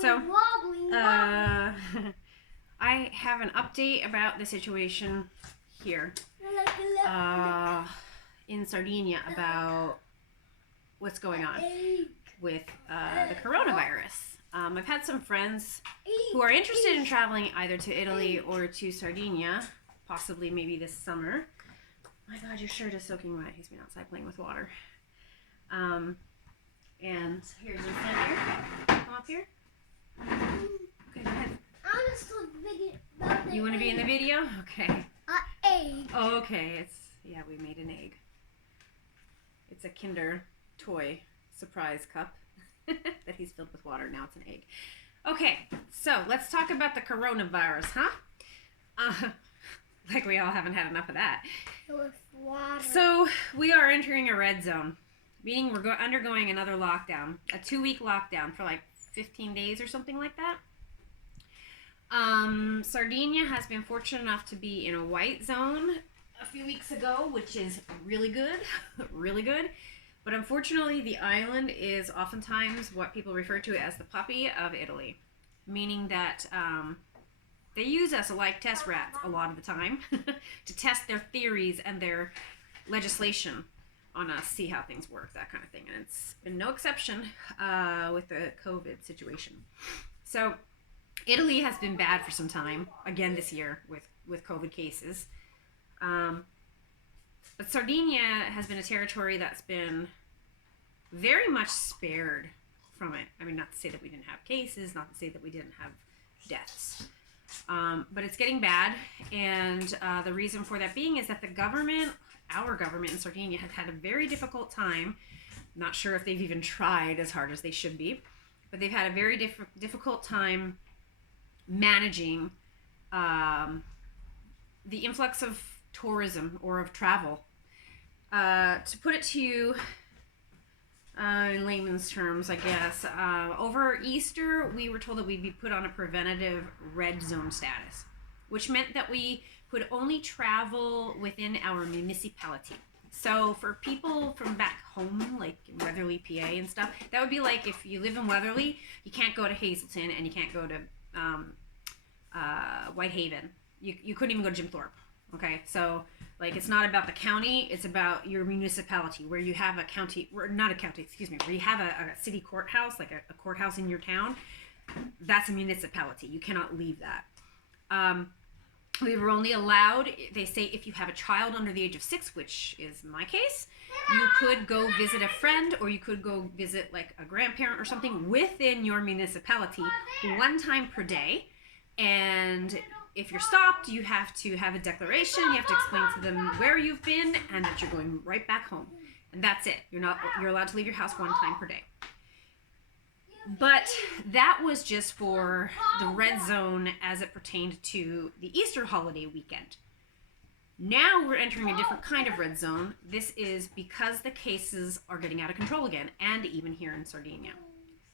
So, I have an update about the situation here in Sardinia about what's going on with the coronavirus. I've had some friends who are interested in traveling either to Italy or to Sardinia, possibly maybe this summer. My God, your shirt is soaking wet. He's been outside playing with water. And here, you stand here. Come up here. Okay, go ahead. You want to be in the video? Okay. Egg. Oh, okay. We made an egg. It's a Kinder toy surprise cup that he's filled with water. Now it's an egg. Okay, so let's talk about the coronavirus, huh? Like we all haven't had enough of that. With water. So we are entering a red zone, meaning we're undergoing another lockdown, a 2-week lockdown for like 15 days or something like that. Sardinia has been fortunate enough to be in a white zone a few weeks ago, which is really good, really good. But unfortunately, the island is oftentimes what people refer to as the puppy of Italy, meaning that they use us like test rats a lot of the time to test their theories and their legislation on us, see how things work, that kind of thing. And it's been no exception with the COVID situation. So Italy has been bad for some time, again this year with COVID cases. But Sardinia has been a territory that's been very much spared from it. I mean, not to say that we didn't have cases, not to say that we didn't have deaths. But it's getting bad, and the reason for that being is that the government, our government in Sardinia, has had a very difficult time. Not sure if they've even tried as hard as they should be, but they've had a very difficult time managing the influx of tourism or of travel. To put it to you in layman's terms, I guess, over Easter, we were told that we'd be put on a preventative red zone status, which meant that we could only travel within our municipality. So for people from back home, like in Weatherly, PA and stuff, that would be like if you live in Weatherly, you can't go to Hazelton and you can't go to Whitehaven. You couldn't even go to Jim Thorpe. Okay, so like it's not about the county, it's about your municipality, where you have a county, or not a county, excuse me, where you have a city courthouse, like a courthouse in your town. That's a municipality. You cannot leave that. We were only allowed, they say, if you have a child under the age of 6, which is my case, you could go visit a friend or you could go visit like a grandparent or something within your municipality 1 time per day. And if you're stopped, you have to have a declaration. You have to explain to them where you've been and that you're going right back home. And that's it. You're allowed to leave your house 1 time per day. But that was just for the red zone as it pertained to the Easter holiday weekend. Now we're entering a different kind of red zone. This is because the cases are getting out of control again, and even here in Sardinia.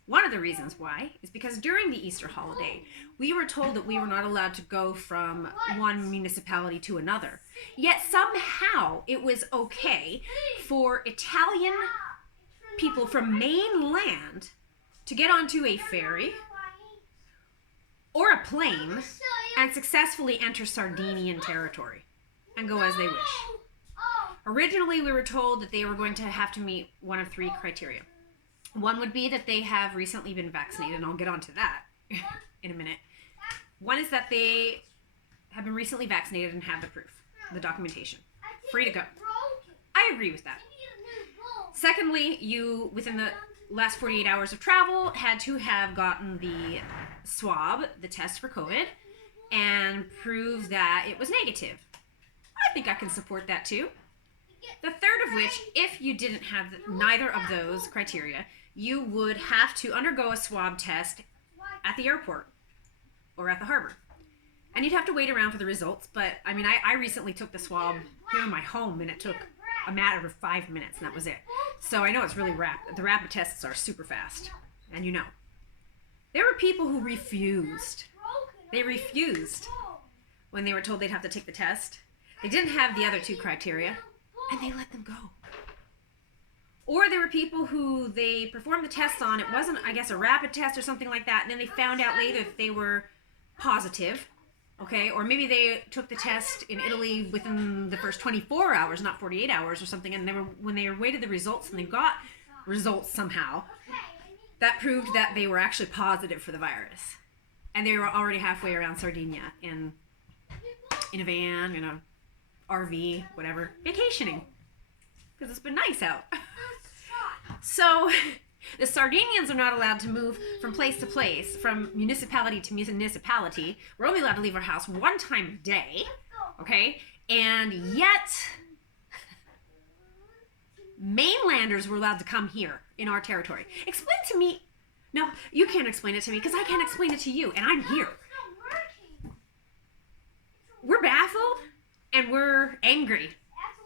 One of the reasons why is because during the Easter holiday, we were told that we were not allowed to go from one municipality to another. Yet somehow it was okay for Italian people from mainland to get onto a ferry or a plane and successfully enter Sardinian territory and go as they wish. Originally, we were told that they were going to have to meet one of 3 criteria. One would be that they have recently been vaccinated, and I'll get onto that in a minute. One is that they have been recently vaccinated and have the proof, the documentation. Free to go. I agree with that. Secondly, you, within the last 48 hours of travel, had to have gotten the swab, the test for COVID, and prove that it was negative. I think I can support that too. The third of which, if you didn't have neither of those criteria, you would have to undergo a swab test at the airport or at the harbor. And you'd have to wait around for the results, but I mean, I recently took the swab here in my home and it took a matter of 5 minutes and that was it. So I know it's really rapid. The rapid tests are super fast, and you know. There were people who refused. They refused when they were told they'd have to take the test. They didn't have the other 2 criteria, and they let them go. Or there were people who they performed the test on. It wasn't, I guess, a rapid test or something like that. And then they found out later that they were positive. Okay, or maybe they took the test in Italy within the first 24 hours, not 48 hours or something. And when they awaited the results and they got results somehow, that proved that they were actually positive for the virus. And they were already halfway around Sardinia in a van, in a RV, whatever, vacationing. Because it's been nice out. So the Sardinians are not allowed to move from place to place, from municipality to municipality. We're only allowed to leave our house one time a day, okay? And yet, mainlanders were allowed to come here in our territory. Explain to me. No, you can't explain it to me because I can't explain it to you, and I'm here. We're baffled and we're angry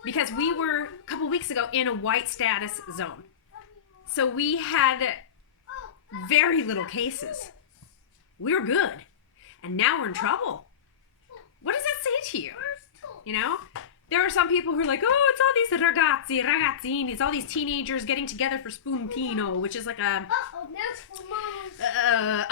because we were a couple weeks ago in a white status zone. So we had very little cases. We were good. And now we're in trouble. What does that say to you? You know? There are some people who are like, oh, it's all these ragazzi, ragazzini, all these teenagers getting together for spuntino, which is like a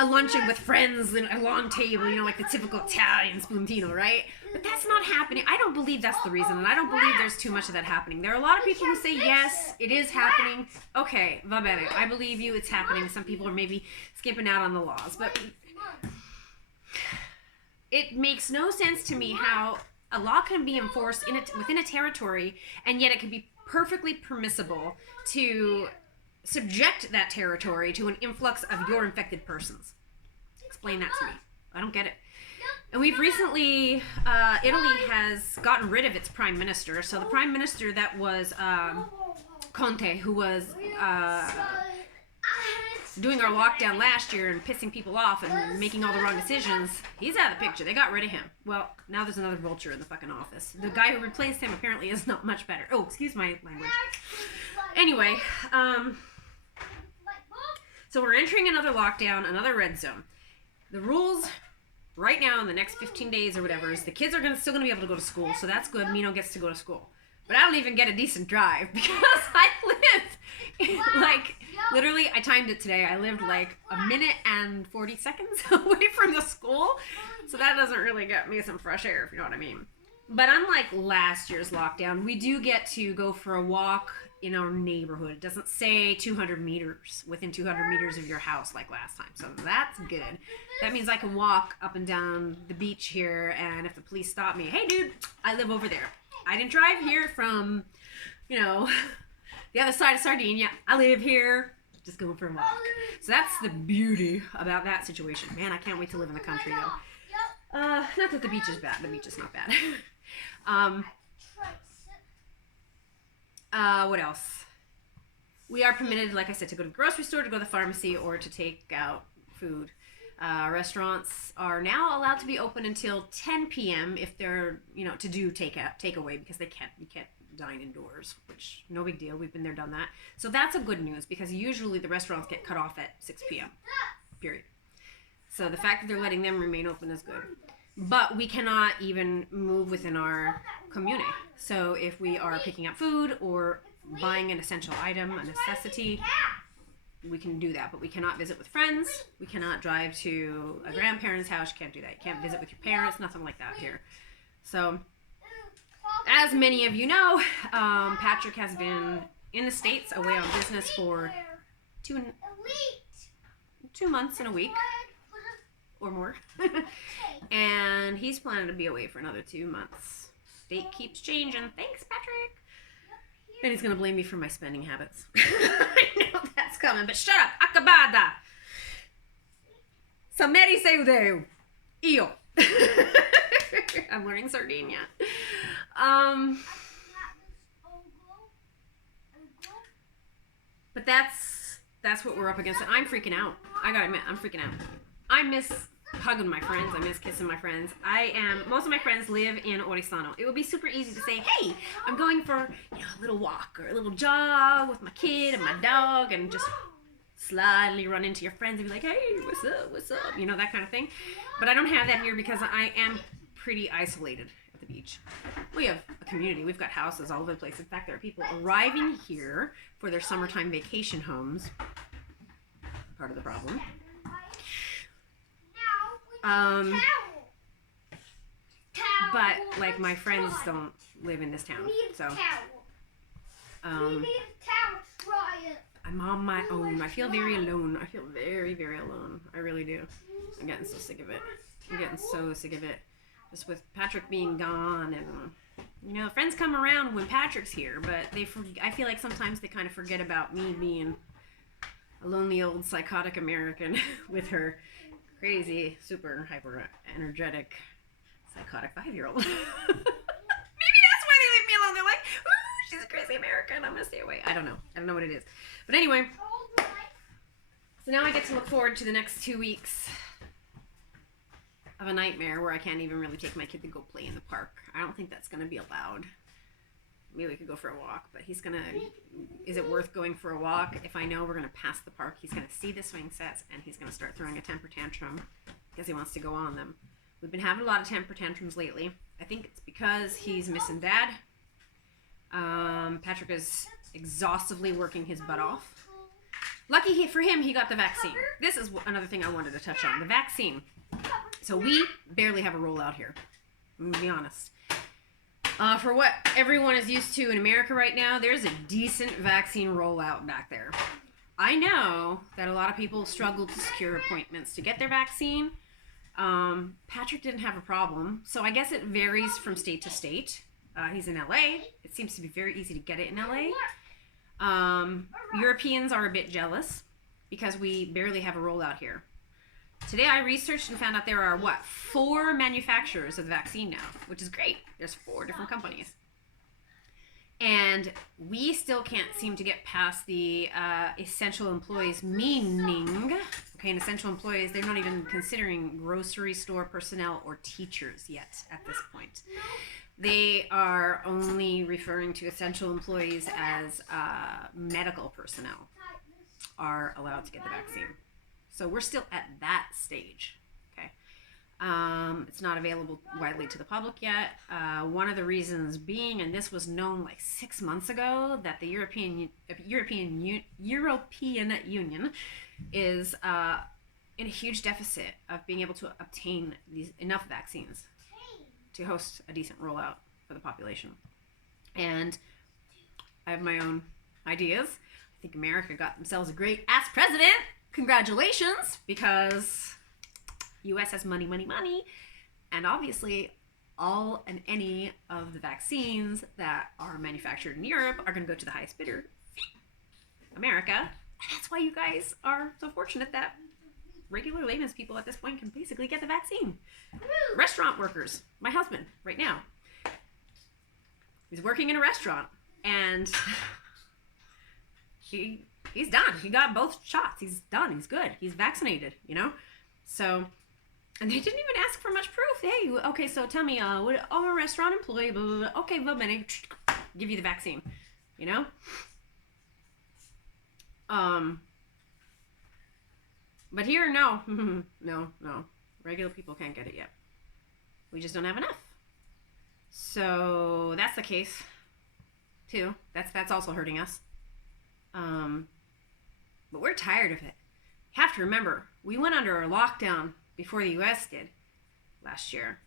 luncheon with friends and a long table, you know, like the typical Italian spuntino, right? But that's not happening. I don't believe that's the reason, and I don't believe there's too much of that happening. There are a lot of people who say, yes, it is happening. Okay, va bene. I believe you, it's happening. Some people are maybe skipping out on the laws, but it makes no sense to me how a law can be enforced within a territory, and yet it can be perfectly permissible to subject that territory to an influx of your infected persons. Explain that to me. I don't get it. And we've recently, Italy has gotten rid of its prime minister. So the prime minister that was Conte, who was doing our lockdown last year and pissing people off and making all the wrong decisions, he's out of the picture. They got rid of him. Well, now there's another vulture in the fucking office. The guy who replaced him apparently is not much better. Oh, excuse my language. Anyway, so we're entering another lockdown, another red zone. The rules right now in the next 15 days or whatever is the kids are still going to be able to go to school, so that's good. Mino gets to go to school. But I don't even get a decent drive because I live like, literally, I timed it today. I lived like a minute and 40 seconds away from the school. So that doesn't really get me some fresh air, if you know what I mean. But unlike last year's lockdown, we do get to go for a walk in our neighborhood. It doesn't say 200 meters, within 200 meters of your house like last time. So that's good. That means I can walk up and down the beach here, and if the police stop me, hey dude, I live over there. I didn't drive here from, you know, the other side of Sardinia. I live here, just going for a walk. So that's the beauty about that situation. Man, I can't wait to live in the country though. Not that the beach is bad. The beach is not bad. What else? We are permitted, like I said, to go to the grocery store, to go to the pharmacy, or to take out food. Restaurants are now allowed to be open until 10 p.m. if they're, you know, to do takeaway because you can't dine indoors, which no big deal. We've been there, done that. So that's a good news because usually the restaurants get cut off at 6 p.m. period. So the fact that they're letting them remain open is good. But we cannot even move within our commune. So if we are picking up food or buying an essential item, a necessity, we can do that. But we cannot visit with friends. We cannot drive to a grandparent's house. You can't do that. You can't visit with your parents. Nothing like that here. So as many of you know, Patrick has been in the States away on business for two months and a week or more. And he's planning to be away for another 2 months. Date keeps changing. Thanks, Patrick. And he's going to blame me for my spending habits. I know that's coming, but shut up. Acabada. Sameri seudeu. Io. I'm learning Sardinia. But that's what we're up against. And I'm freaking out. I gotta admit, I'm freaking out. I miss hugging my friends. I miss kissing my friends. Most of my friends live in Orisano. It would be super easy to say, hey, I'm going for, you know, a little walk or a little jog with my kid and my dog, and just slyly run into your friends and be like, hey, what's up, you know, that kind of thing. But I don't have that here because I am pretty isolated at the beach. beach. We have a community. We've got houses all over the place. In fact, there are people arriving here for their summertime vacation homes. Part of the problem. But like my friends don't live in this town, so I'm on my own. I feel very alone. I feel very, very alone. I really do. I'm getting so sick of it. I'm getting so sick of it. Just with Patrick being gone, and you know, friends come around when Patrick's here, but I feel like sometimes they kind of forget about me being a lonely old psychotic American with her crazy, super hyper energetic psychotic 5-year-old. Maybe that's why they leave me alone. They're like, ooh, she's a crazy American. I'm gonna stay away. I don't know. I don't know what it is. But anyway, so now I get to look forward to the next 2 weeks of a nightmare where I can't even really take my kid to go play in the park. I don't think that's gonna be allowed. Maybe we could go for a walk, but is it worth going for a walk if I know we're gonna pass the park? He's gonna see the swing sets and he's gonna start throwing a temper tantrum because he wants to go on them. We've been having a lot of temper tantrums lately. I think it's because he's missing Dad. Patrick is exhaustively working his butt off. Lucky for him, he got the vaccine. This is another thing I wanted to touch on. The vaccine. So we barely have a rollout here. I'm gonna be honest. For what everyone is used to in America right now, there's a decent vaccine rollout back there. I know that a lot of people struggle to secure appointments to get their vaccine. Patrick didn't have a problem, so I guess it varies from state to state. He's in LA. It seems to be very easy to get it in LA. Europeans are a bit jealous because we barely have a rollout here. Today I researched and found out there are, 4 manufacturers of the vaccine now, which is great. There's 4 different companies. And we still can't seem to get past the essential employees, meaning, okay, and essential employees, they're not even considering grocery store personnel or teachers yet at this point. They are only referring to essential employees as medical personnel are allowed to get the vaccine. So we're still at that stage, okay? It's not available widely to the public yet. One of the reasons being, and this was known like 6 months ago, that the European Union is in a huge deficit of being able to obtain enough vaccines to host a decent rollout for the population. And I have my own ideas. I think America got themselves a great ass president. Congratulations, because US has money, money, money, and obviously all and any of the vaccines that are manufactured in Europe are going to go to the highest bidder, America, and that's why you guys are so fortunate that regular layman's people at this point can basically get the vaccine. Restaurant workers, my husband right now, he's working in a restaurant, and he's done. He got both shots. He's done. He's good. He's vaccinated, you know? So, and they didn't even ask for much proof. Hey, okay, so tell me, I'm a restaurant employee, blah, blah, blah. Okay, well, then give you the vaccine, you know? But here, no. No. Regular people can't get it yet. We just don't have enough. So, that's the case, too. That's also hurting us. But we're tired of it. You have to remember, we went under a lockdown before the US did last year.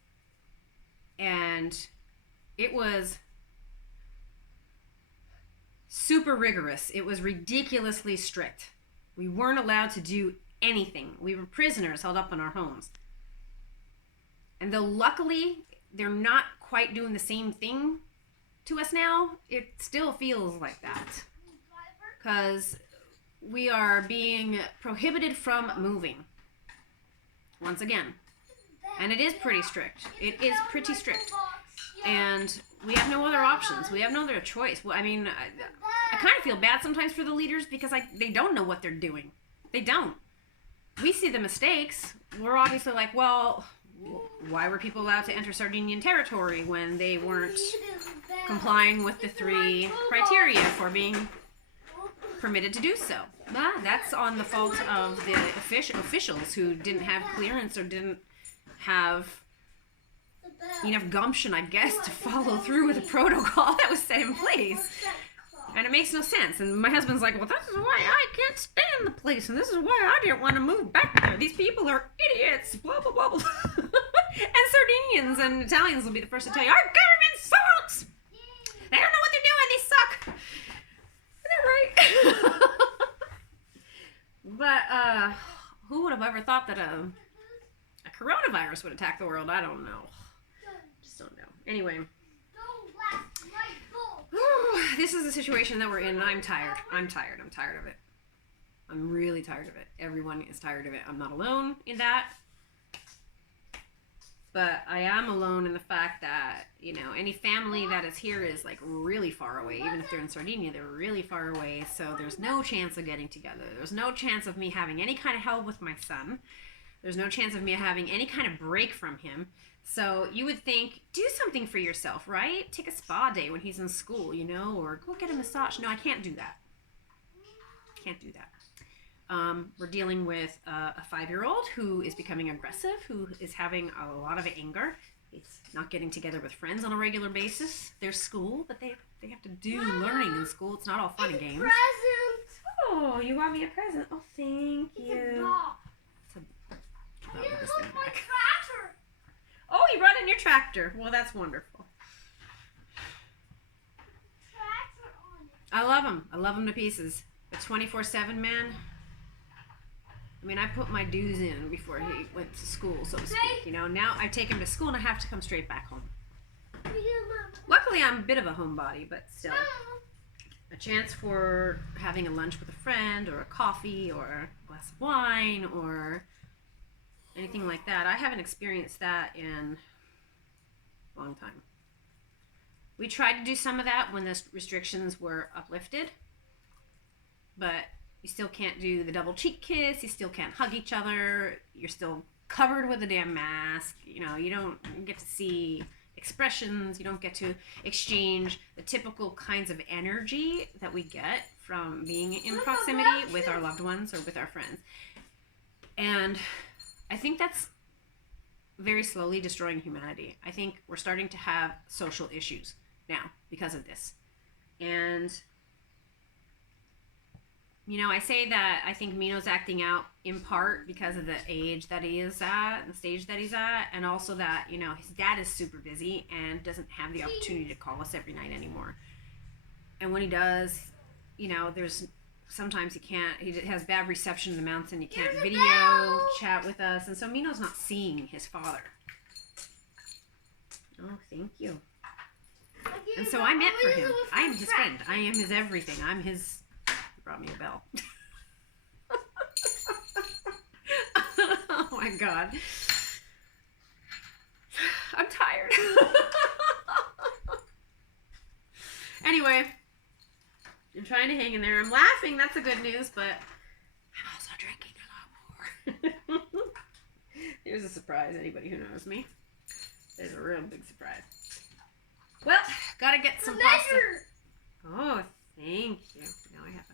And it was super rigorous. It was ridiculously strict. We weren't allowed to do anything. We were prisoners held up in our homes. And though luckily they're not quite doing the same thing to us now, it still feels like that. Because we are being prohibited from moving. Once again. And it is pretty strict. It is pretty strict. And we have no other options. We have no other choice. Well, I mean, I kind of feel bad sometimes for the leaders because they don't know what they're doing. They don't. We see the mistakes. We're obviously like, well, why were people allowed to enter Sardinian territory when they weren't complying with the 3 criteria for being permitted to do so? That's on the fault of the officials who didn't have clearance or didn't have enough gumption, I guess, to follow through with the protocol that was set in place. And it makes no sense. And my husband's like, well, this is why I can't stand the place, and this is why I didn't want to move back there. These people are idiots, blah, blah, blah, blah. And Sardinians and Italians will be the first to tell you, our government sucks! They don't know what they're doing, they suck! Isn't that right? But, who would have ever thought that a coronavirus would attack the world? I don't know. Just don't know. Anyway. This is the situation that we're in, and I'm tired. I'm tired of it. I'm really tired of it. Everyone is tired of it. I'm not alone in that. But I am alone in the fact that, you know, any family that is here is like really far away. Even if they're in Sardinia, they're really far away. So there's no chance of getting together. There's no chance of me having any kind of help with my son. There's no chance of me having any kind of break from him. So you would think, do something for yourself, right? Take a spa day when he's in school, you know, or go get a massage. No, I can't do that. Can't do that. We're dealing with a 5-year-old who is becoming aggressive, who is having a lot of anger. He's not getting together with friends on a regular basis. There's school, but they have to do learning in school. It's not all fun and games. Present. Oh, you got me a present. Oh, thank you. It's a ball. Oh, You this look thing my back. tractor. Oh, you brought in your tractor. Well, that's wonderful. Tractor on it. I love him. I love him to pieces. A 24/7 man. I mean, I put my dues in before he went to school, so to speak. You know, now I take him to school and I have to come straight back home. Luckily, I'm a bit of a homebody, but still. A chance for having a lunch with a friend, or a coffee, or a glass of wine, or anything like that. I haven't experienced that in a long time. We tried to do some of that when the restrictions were uplifted, but you still can't do the double cheek kiss, you still can't hug each other, you're still covered with a damn mask, you know, you don't get to see expressions, you don't get to exchange the typical kinds of energy that we get from being in proximity with our loved ones or with our friends. And I think that's very slowly destroying humanity. I think we're starting to have social issues now because of this. And, you know, I say that I think Mino's acting out in part because of the age that he is at, the stage that he's at, and also that, you know, his dad is super busy and doesn't have the opportunity to call us every night anymore. And when he does, you know, there's sometimes he has bad reception in the mountain, he can't video chat with us, and so Mino's not seeing his father. Oh, thank you. And so I'm it for him. I am his friend. I am his everything. I'm his... He brought me a bell. Oh my God. I'm tired. Anyway, I'm trying to hang in there. I'm laughing. That's the good news, but I'm also drinking a lot more. Here's a surprise. Anybody who knows me. There's a real big surprise. Well, gotta get some pasta. Oh, thank you. Now I have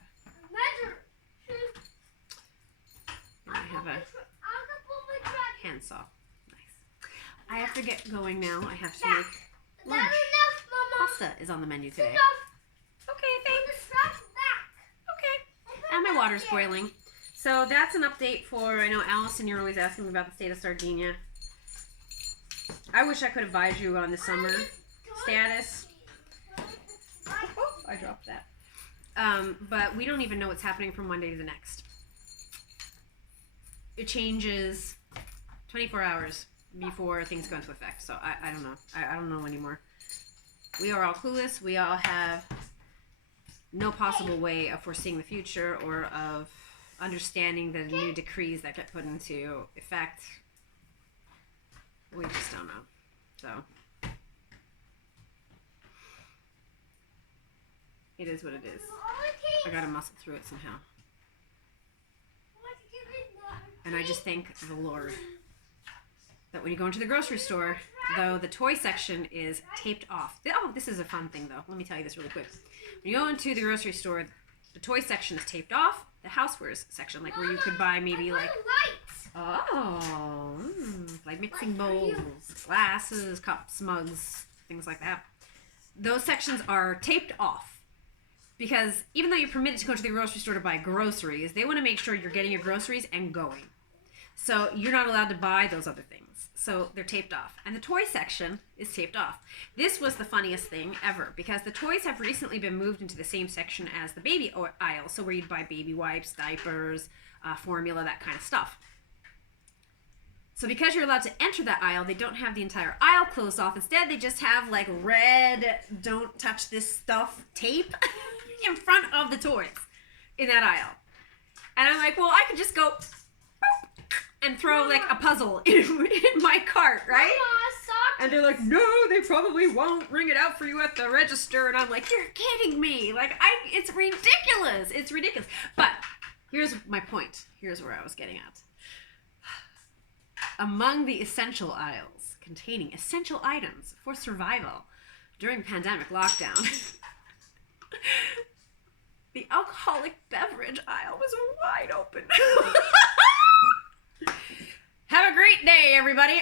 a handsaw. Nice. I have to get going now. I have to make lunch. Pasta is on the menu today. Okay, thanks. Okay. And my water's boiling. So that's an update for, I know Allison, you're always asking me about the state of Sardinia. I wish I could advise you on the summer status. Oh, I dropped that. But we don't even know what's happening from one day to the next. It changes 24 hours before things go into effect. So I don't know. I don't know anymore. We are all clueless. We all have no possible way of foreseeing the future or of understanding the new decrees that get put into effect. We just don't know. So it is what it is. I gotta muscle through it somehow. And I just thank the Lord that when you go into the grocery store, though the toy section is taped off. Oh, this is a fun thing though. Let me tell you this really quick. When you go into the grocery store, the toy section is taped off. The housewares section, like where you could buy maybe like Oh, like mixing bowls, glasses, cups, mugs, things like that. Those sections are taped off because even though you're permitted to go to the grocery store to buy groceries, they want to make sure you're getting your groceries and going. So you're not allowed to buy those other things. So they're taped off. And the toy section is taped off. This was the funniest thing ever because the toys have recently been moved into the same section as the baby aisle. So where you'd buy baby wipes, diapers, formula, that kind of stuff. So because you're allowed to enter that aisle, they don't have the entire aisle closed off. Instead, they just have like red, don't touch this stuff tape in front of the toys in that aisle. And I'm like, well, I could just go and throw like a puzzle in my cart, right? And they're like, no, they probably won't bring it out for you at the register. And I'm like, you're kidding me. Like, it's ridiculous. It's ridiculous. But here's my point. Here's where I was getting at. Among the essential aisles containing essential items for survival during pandemic lockdown, the alcoholic beverage aisle was wide open. Have a great day, everybody.